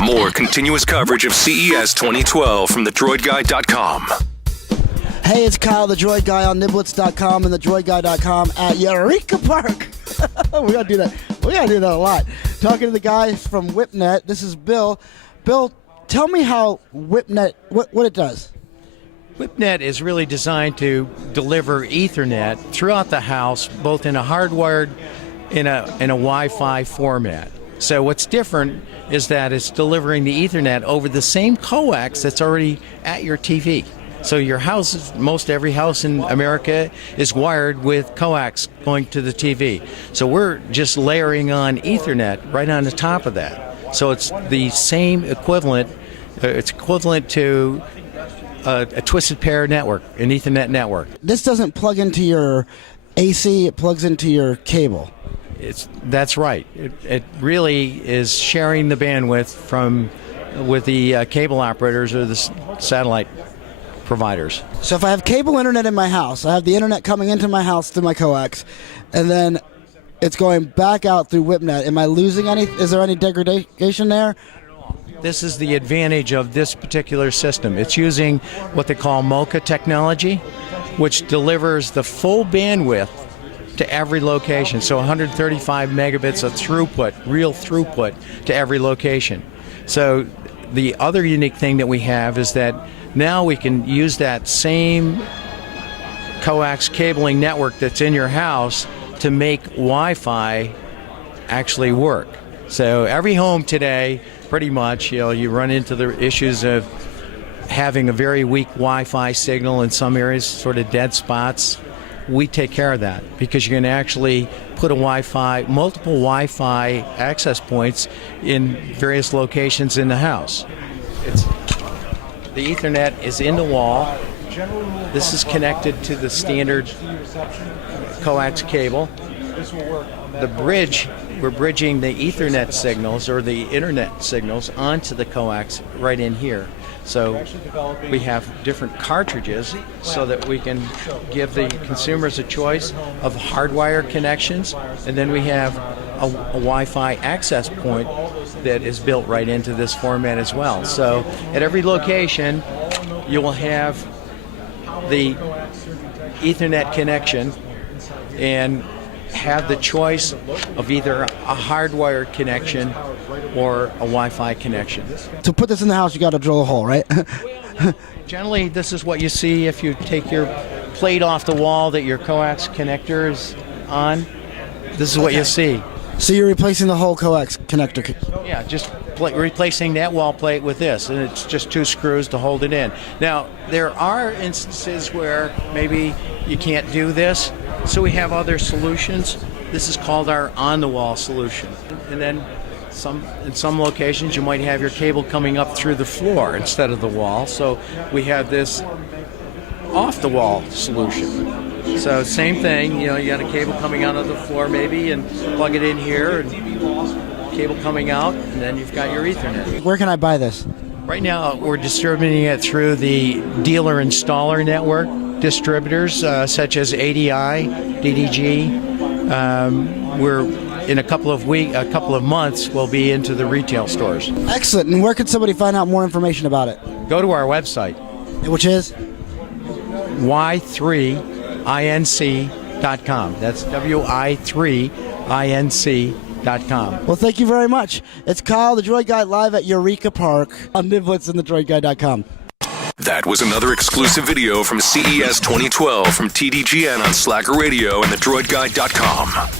More continuous coverage of CES 2012 from thedroidguy.com. Hey, it's Kyle, the Droid Guy on Niblets.com and thedroidguy.com at Eureka Park. We gotta do that. We gotta do that a lot. Talking to the guys from WiPNet. This is Bill. Bill, tell me how WiPNet, what it does. WiPNet is really designed to deliver Ethernet throughout the house, both in a hardwired in a Wi-Fi format. So what's different is that it's delivering the Ethernet over the same coax that's already at your TV. So your house, most every house in America is wired with coax going to the TV. So we're just layering on Ethernet right on the top of that. So it's the same equivalent. It's equivalent to a twisted pair network, an Ethernet network. This doesn't plug into your AC, it plugs into your cable. That's right. It really is sharing the bandwidth with the cable operators or the satellite providers. So if I have cable internet in my house, I have the internet coming into my house through my coax, and then it's going back out through WiPNet. Am I losing any? Is there any degradation there? This is the advantage of this particular system. It's using what they call MoCA technology, which delivers the full bandwidth to every location. So 135 megabits of throughput, real throughput to every location. So the other unique thing that we have is that now we can use that same coax cabling network that's in your house to make Wi-Fi actually work. So every home today, pretty much, you run into the issues of having a very weak Wi-Fi signal in some areas, sort of dead spots. We take care of that because you're going to actually put multiple Wi-Fi access points in various locations in the house. The Ethernet is in the wall. This is connected to the standard coax cable. The bridge, we're bridging the Ethernet signals or the internet signals onto the coax right in here. So we have different cartridges so that we can give the consumers a choice of hardwire connections, and then we have a Wi-Fi access point that is built right into this format as well. So at every location you will have the Ethernet connection and have the choice of either a hardwired connection or a Wi-Fi connection. To put this in the house, you got to drill a hole, right? Generally, this is what you see if you take your plate off the wall that your coax connector is on. This is what you see. So you're replacing the whole coax connector? Yeah, just replacing that wall plate with this, and it's just two screws to hold it in. Now, there are instances where maybe you can't do this, so we have other solutions. This is called our on-the-wall solution. And then in some locations, you might have your cable coming up through the floor instead of the wall, so we have this off-the-wall solution. So same thing, you got a cable coming out of the floor maybe, and plug it in here, and cable coming out, and then you've got your Ethernet. Where can I buy this? Right now, we're distributing it through the dealer installer network distributors such as ADI, DDG. We're in a couple of months, we'll be into the retail stores. Excellent. And where can somebody find out more information about it? Go to our website, which is y3inc.com. That's WI3INC.com. Well, thank you very much. It's Kyle, the Droid Guy, live at Eureka Park on Niblets and thedroidguy.com. That was another exclusive video from CES 2012 from TDGN on Slacker Radio and thedroidguy.com.